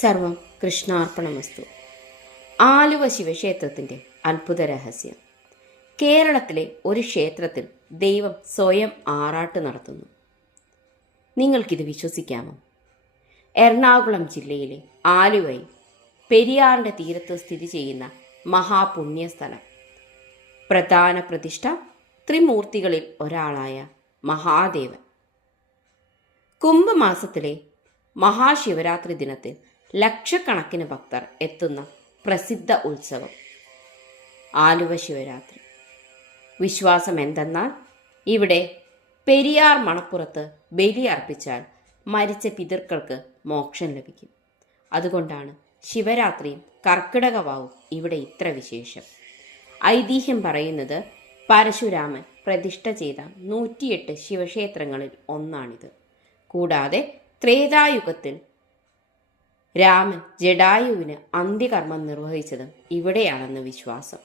സർവം കൃഷ്ണാർപ്പണമസ്തു. ആലുവ ശിവക്ഷേത്രത്തിൻ്റെ അത്ഭുത രഹസ്യം. കേരളത്തിലെ ഒരു ക്ഷേത്രത്തിൽ ദൈവം സ്വയം ആറാട്ട് നടത്തുന്നു. നിങ്ങൾക്കിത് വിശ്വസിക്കാമോ? എറണാകുളം ജില്ലയിലെ ആലുവയിൽ പെരിയാറിൻ്റെ തീരത്ത് സ്ഥിതി ചെയ്യുന്ന മഹാപുണ്യസ്ഥലം. പ്രധാന പ്രതിഷ്ഠ ത്രിമൂർത്തികളിൽ ഒരാളായ മഹാദേവൻ. കുംഭമാസത്തിലെ മഹാശിവരാത്രി ദിനത്തിൽ ലക്ഷക്കണക്കിന് ഭക്തർ എത്തുന്ന പ്രസിദ്ധ ഉത്സവം ആലുവ ശിവരാത്രി. വിശ്വാസം എന്തെന്നാൽ ഇവിടെ പെരിയാർ മണപ്പുറത്ത് ബലി അർപ്പിച്ചാൽ മരിച്ച പിതൃക്കൾക്ക് മോക്ഷം ലഭിക്കും. അതുകൊണ്ടാണ് ശിവരാത്രിയും കർക്കിടകവാവും ഇവിടെ ഇത്ര വിശേഷം. ഐതിഹ്യം പറയുന്നത് പരശുരാമൻ പ്രതിഷ്ഠ ചെയ്ത 108 ശിവക്ഷേത്രങ്ങളിൽ ഒന്നാണിത്. കൂടാതെ ത്രേതായുഗത്തിൽ രാമൻ ജടായുവിന് അന്ത്യകർമ്മം നിർവഹിച്ചതും ഇവിടെയാണെന്ന് വിശ്വാസം.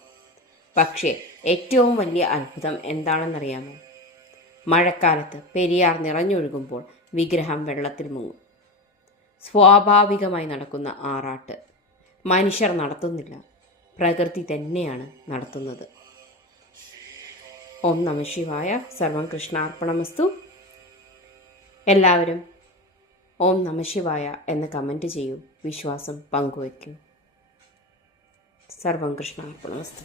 പക്ഷേ ഏറ്റവും വലിയ അത്ഭുതം എന്താണെന്നറിയാമോ? മഴക്കാലത്ത് പെരിയാർ നിറഞ്ഞൊഴുകുമ്പോൾ വിഗ്രഹം വെള്ളത്തിൽ മുങ്ങും. സ്വാഭാവികമായി നടക്കുന്ന ആറാട്ട് മനുഷ്യർ നടത്തുന്നില്ല, പ്രകൃതി തന്നെയാണ് നടത്തുന്നത്. ഓം നമഃ ശിവായ. സർവം കൃഷ്ണാർപ്പണമസ്തു. എല്ലാവരും ഓം നമഃ ശിവായ എന്ന് കമൻറ്റ് ചെയ്യൂ, വിശ്വാസം പങ്കുവയ്ക്കൂ. സർവം കൃഷ്ണാർപ്പണമസ്തു.